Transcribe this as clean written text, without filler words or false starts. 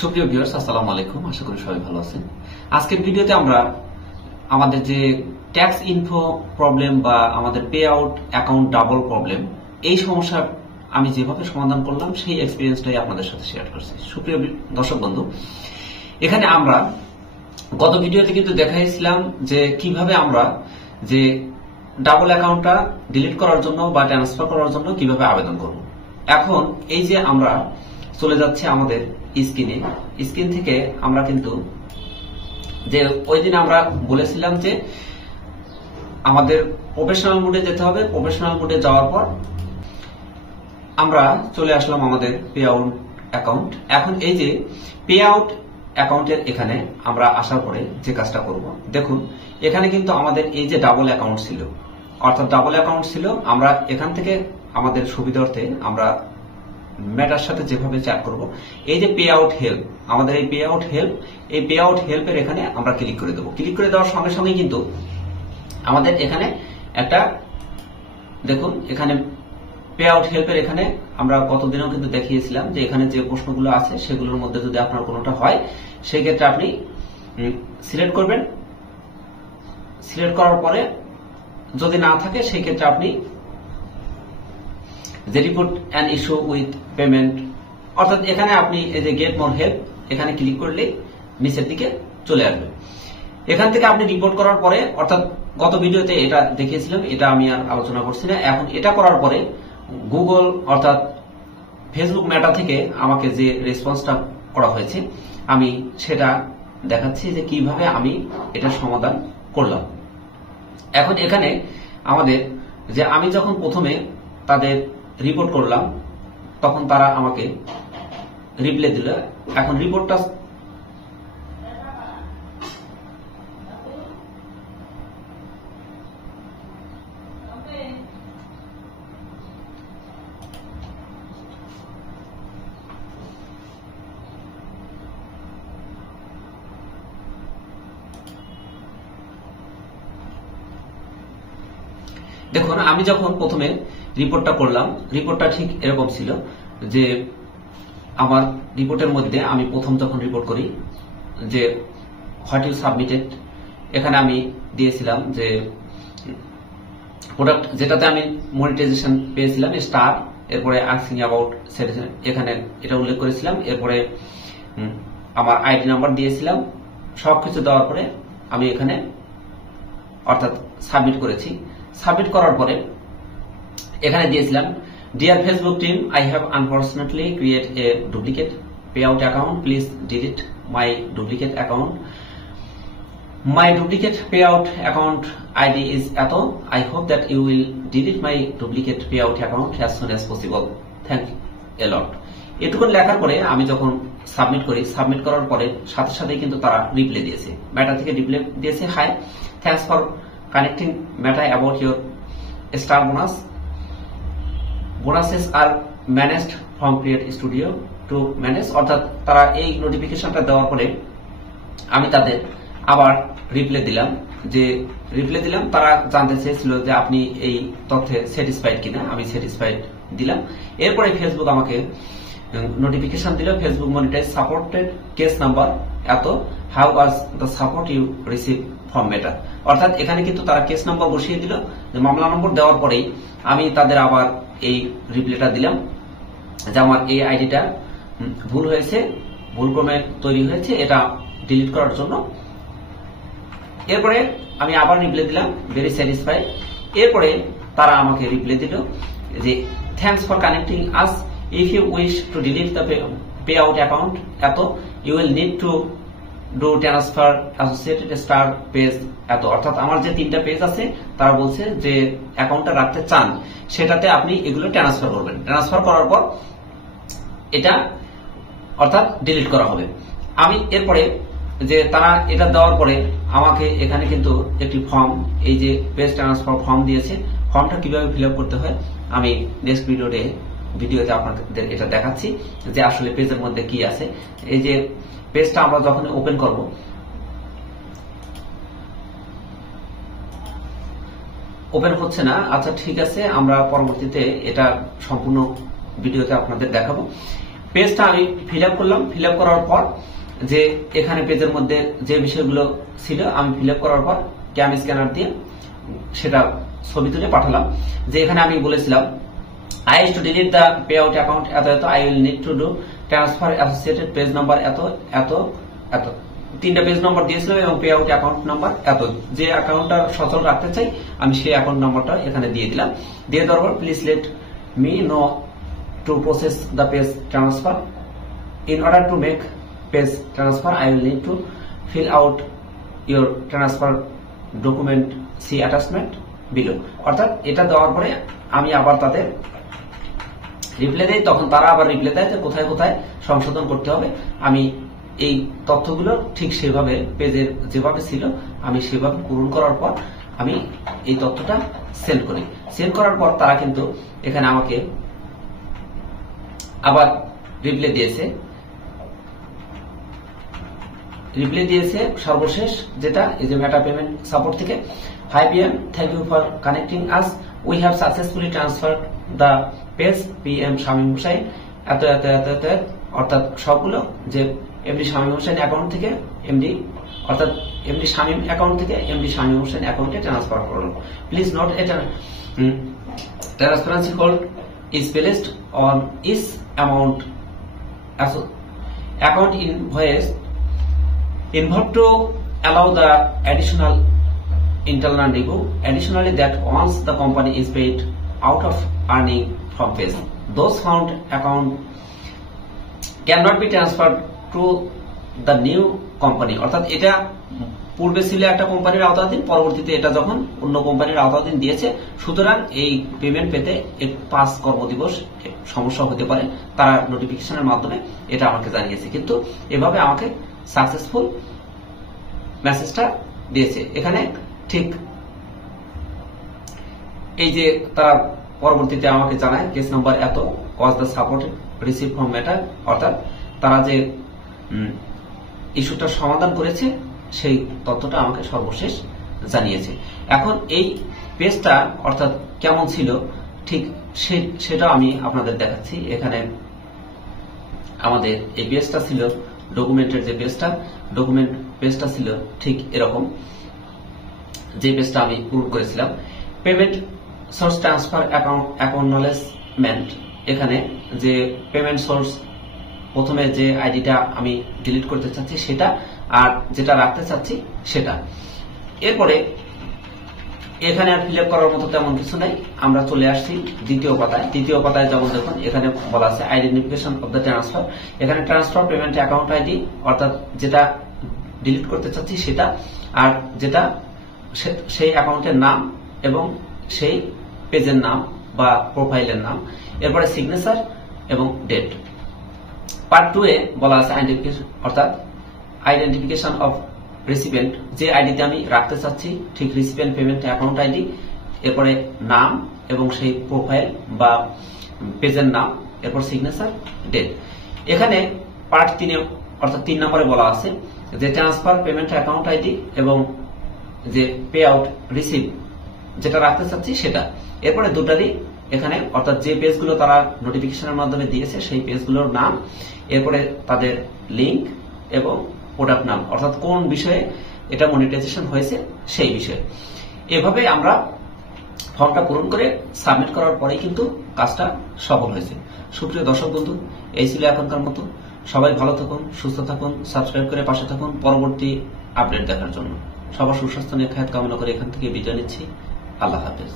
সুপ্রিয় ভিউয়ার্স, আসসালামু আলাইকুম। আশা করি সবাই ভালো আছেন। আজকের ভিডিওতে আমরা আমাদের যে ট্যাক্স ইনফো প্রবলেম বা আমাদের pay out account double problem, এই সমস্যার আমি যেভাবে সমাধান করলাম সেই এক্সপিরিয়েন্সটাই আপনাদের সাথে শেয়ার করছি। সুপ্রিয় দর্শক বন্ধু, এখানে আমরা গত ভিডিওতে কিন্তু দেখাইছিলাম যে কিভাবে আমরা যে ডাবল অ্যাকাউন্টটা ডিলিট করার জন্য বা ট্রান্সফার করার জন্য কিভাবে আবেদন করব। এখন এই যে আমরা চলে যাচ্ছে আমাদের স্ক্রিন থেকে আমরা কিন্তু যে ওই দিন আমরা বলেছিলাম যে আমাদের প্রফেশনাল মোডে যেতে হবে। প্রফেশনাল মোডে যাওয়ার পর আমরা চলে আসলাম আমাদের পে আউট অ্যাকাউন্ট। এখন এই যে পে আউট অ্যাকাউন্টের এখানে আমরা আসার পরে যে কাজটা করব, দেখুন এখানে কিন্তু আমাদের এই যে ডাবল অ্যাকাউন্ট ছিল, অর্থাৎ ডাবল অ্যাকাউন্ট ছিল। আমরা এখান থেকে আমাদের সুবিধার্থে আমরা ম্যাটার সাথে যেভাবে চ্যাট করব, এই যে পে আউট হেল্প, আমাদের এই পে আউট হেল্পের এখানে আমরা ক্লিক করে দেবো। ক্লিক করে দেওয়ার সঙ্গে সঙ্গে কিন্তু আমাদের এখানে একটা দেখুন এখানে পে আউট হেল্পের এখানে আমরা কতদিনও কিন্তু দেখিয়েছিলাম যে এখানে যে প্রশ্নগুলো আছে সেগুলোর মধ্যে যদি আপনার কোনোটা হয় সেই ক্ষেত্রে আপনি সিলেক্ট করবেন। সিলেক্ট করার পরে যদি না থাকে সেই ক্ষেত্রে আপনি যে report an issue with payment, অর্থাৎ এখানে আপনি এই যে গেট মোর হেল্প এখানে ক্লিক করলেই নিচের দিকে চলে আসবে। এখান থেকে আপনি রিপোর্ট করার পরে, অর্থাৎ গত ভিডিওতে এটা দেখিয়েছিলাম, এটা আমি আর আলোচনা করছি না। এখন এটা করার পরে গুগল অর্থাৎ ফেসবুক মেটা থেকে আমাকে যে রেসপন্সটা করা হয়েছে আমি সেটা দেখাচ্ছি যে কিভাবে আমি এটা সমাধান করলাম। এখন এখানে আমাদের যে আমি যখন প্রথমে তাদের রিপোর্ট করলাম তখন তারা আমাকে রিপ্লাই দিল। এখন রিপোর্টটা দেখুন আমি যখন প্রথমে রিপোর্টটা করলাম, রিপোর্টটা ঠিক এরকম ছিল যে আমার রিপোর্টের মধ্যে আমি প্রথম যখন রিপোর্ট করি যে হোয়াট ইউ সাবমিটেড, এখানে আমি দিয়েছিলাম যে প্রোডাক্ট যেটাতে আমি মনিটাইজেশন পেয়েছিলাম স্টার, এরপরে আস্কিং অ্যাবাউট এখানে এটা উল্লেখ করেছিলাম, এরপরে আমার আইডি নাম্বার দিয়েছিলাম। সবকিছু দেওয়ার পরে আমি এখানে অর্থাৎ সাবমিট করেছি। সাবমিট করার পরে এখানে দিয়েছিলাম dear Facebook team, I have unfortunately create a duplicate payout account, please delete my duplicate account. My duplicate payout account ID is এত, I hope that you will delete my duplicate payout account as soon as possible, thank a lot. এটুকুন লেখার পরে আমি যখন submit করি, submit করার পরে সাথে সাথেই কিন্তু তারা রিপ্লাই দিয়েছে, মেটা থেকে রিপ্লাই দিয়েছে, hi thanks for connecting Meta about your star bonus, bonuses are managed from create studio to manage. অর্থাৎ তারা এই নোটিফিকেশনটা দেওয়ার পরে আমি তাদের আবার রিপ্লাই দিলাম। যে রিপ্লাই দিলাম তারা জানতে চেয়েছিল যে আপনি এই তথ্যে স্যাটিসফাইড কিনা, আমি স্যাটিসফাইড দিলাম। এরপরে ফেসবুক আমাকে নোটিফিকেশন দিল, Facebook monetize supported case number এত, how was the support you receive from Meta. অর্থাৎ এখানে কিন্তু তারা কেস নাম্বার বসিয়ে দিল, যে মামলা নম্বর দেওয়ার পরেই আমি তাদের আবার এই রিপ্লাইটা দিলাম যে আমার এই আইডিটা ভুল হয়েছে, ভুলক্রমে তৈরি হয়েছে, এটা ডিলিট করার জন্য। এরপরে আমি আবার রিপ্লাই দিলাম ভেরি স্যাটিসফাইড। এরপরে তারা আমাকে রিপ্লাই দিল যে thanks for connecting us, if you wish to delete the payout account এত, you will need to do transfer associated star page এত। অর্থাৎ আমার যে 3টা পেজ আছে তারা বলছে যে অ্যাকাউন্টটা রাখতে চান, সেটাতে আপনি এগুলো ট্রান্সফার করবেন। ট্রান্সফার করার পর এটা অর্থাৎ ডিলিট করা হবে। আমি এরপরে যে তারা এটা দেওয়ার পরে আমাকে এখানে কিন্তু একটি ফর্ম, এই যে পেজ ট্রান্সফার ফর্ম দিয়েছে, ফর্মটা কিভাবে ফিল আপ করতে হয় আমি নেক্সট ভিডিওতে আপনাদের এটা দেখাচ্ছি যে আসলে পেজের মধ্যে কি আছে। এই যে পেজটা আমরা যখন ওপেন করব, ওপেন হচ্ছে না। আচ্ছা ঠিক আছে, আমরা পরবর্তীতে এটা সম্পূর্ণ ভিডিওতে আপনাদের দেখাবো। পেজটা আমি ফিল আপ করলাম। ফিল আপ করার পর যে এখানে পেজের মধ্যে যে বিষয়গুলো ছিল আমি ফিল আপ করার পর ক্যাম স্ক্যানার দিয়ে সেটা ছবি তুলে পাঠালাম। যে এখানে আমি বলেছিলাম I used to delete the payout account এত এত, I will need to do transfer associated page number এত এত এত, তিনটা পেজ নাম্বার দিয়েছিলাম এবং পে আউট অ্যাকাউন্ট নাম্বার এত। যে অ্যাকাউন্টটা সচল রাখতে চাই আমি সেই অ্যাকাউন্ট নাম্বারটা এখানে দিয়ে দিলাম। দিয়ে দেওয়ার পর please let me know to process the page transfer. In order to make page transfer I will need to fill out your transfer document see attachment below. অর্থাৎ এটা দেওয়ার পরে আমি আবার তাদের রিপ্লাই দেই, তখন তারা আবার রিপ্লাই দেয় যে কোথায় কোথায় সংশোধন করতে হবে। আমি এই তথ্যগুলো ঠিক সেভাবে পেজের যেভাবে ছিল আমি সেভাবে পূরণ করার পর আমি এই তথ্যটা সেন্ড করি। সেন্ড করার পর তারা কিন্তু এখানে আমাকে আবার রিপ্লাই দিয়েছে সর্বশেষ যেটা এই যে মেটা পেমেন্ট সাপোর্ট থেকে 5 PM thank you for connecting us, we have successfully transfer the page PM Shamim Hossain এত এত এত এত, অর্থাৎ সবগুলো যে এমডি শামীম হোসেন অ্যাকাউন্ট থেকে এমডি অর্থাৎ এমডি শামীম অ্যাকাউন্ট থেকে এমডি শামীম হোসেন অ্যাকাউন্টে ট্রান্সফার করুন। প্লিজ নোট এটা transparency code is placed on each amount as account invoice involved to allow the additional internal review. Additionally, that once the company is paid out of earning from page, those found account cannot be transferred to the new company. অর্থাৎ এটা পূর্বে ছিল একটা কোম্পানির আওতাধীন, পরবর্তীতে এটা যখন অন্য কোম্পানির আওতাধীন দিয়েছে, সুতরাং এই পেমেন্ট পেতে 5 কর্মদিবস সমস্যা হতে পারে। তারা নোটিফিকেশনের মাধ্যমে এটা আমাকে জানিয়েছে, কিন্তু এভাবে আমাকে সাকসেসফুল মেসেজটা দিয়েছে। এখানে ঠিক এই যে তারা পরবর্তীতে আমাকে জানায় কেস নাম্বার এত ওয়াজ the support receive from matter, অর্থাৎ তারা যে ইস্যুটা সমাধান করেছে সেই তথ্যটা আমাকে সর্বশেষ জানিয়েছে। এখন এই পেজটা অর্থাৎ কেমন ছিল ঠিক সেটা আমি আপনাদের দেখাচ্ছি। এখানে আমাদের এই পেজটা ছিল ডকুমেন্টের যে ডকুমেন্ট পেজটা ছিল ঠিক এরকম, যে পেজটা আমি পূরণ করেছিলাম। পেমেন্ট সোর্স ট্রান্সফার অ্যাকনলেজমেন্ট, এখানে যে পেমেন্ট সোর্স প্রথমে যে আইডিটা আমি ডিলিট করতে চাচ্ছি সেটা, আর যেটা রাখতে চাচ্ছি সেটা। এরপরে এখানে আর ফিল আপ করার মতো তেমন কিছু নাই, আমরা চলে আসছি দ্বিতীয় পাতায়। দ্বিতীয় পাতায় যেমন দেখুন এখানে বলা আছে আইডেন্টিফিকেশন অফ দ্য ট্রান্সফার। এখানে ট্রান্সফার পেমেন্ট অ্যাকাউন্ট আইডি, অর্থাৎ যেটা ডিলিট করতে চাচ্ছি সেটা, আর যেটা সেই অ্যাকাউন্টের নাম এবং সেই পেজের নাম বা প্রোফাইলের নাম। এরপরে সিগনেচার এবং ডেট। পার্ট 2 এ বলা আছে আইডেন্টিফিকেশন, অর্থাৎ আইডেন্টিফিকেশন অফ রিসিপিয়েন্ট, যে আইডিতে আমি রাখতে চাচ্ছি ঠিক রিসিপিয়েন্ট পেমেন্ট অ্যাকাউন্ট আইডি, এরপরে নাম এবং সেই প্রোফাইল বা পেজের নাম, এরপর সিগনেচার, ডেট। এখানে পার্ট 3 এ অর্থাৎ 3 নম্বরে বলা আছে যে ট্রান্সফার পেমেন্ট অ্যাকাউন্ট আইডি এবং যে পে আউট রিসিভ যেটা রাখতে চাচ্ছি সেটা। এরপরে দুটারই এখানে অর্থাৎ যে পেজগুলো তারা নোটিফিকেশনের মাধ্যমে দিয়েছে সেই পেজগুলোর নাম, এরপরে তাদের লিংক এবং প্রোডাক্ট নাম, অর্থাৎ কোন বিষয়ে এটা মনিটাইজেশন হয়েছে সেই বিষয়ে। এভাবে আমরা ফর্মটা পূরণ করে সাবমিট করার পরেই কিন্তু কাজটা সফল হয়েছে। সুপ্রিয় দর্শক বন্ধু, এই ছিল এখনকার মতো। সবাই ভালো থাকুন, সুস্থ থাকুন, সাবস্ক্রাইব করে পাশে থাকুন পরবর্তী আপডেট দেখার জন্য। সবার সুস্বাস্থ্য নিয়ে খায়াত কামনা করে এখান থেকে বিদায় নিচ্ছি। আল্লাহ হাফেজ।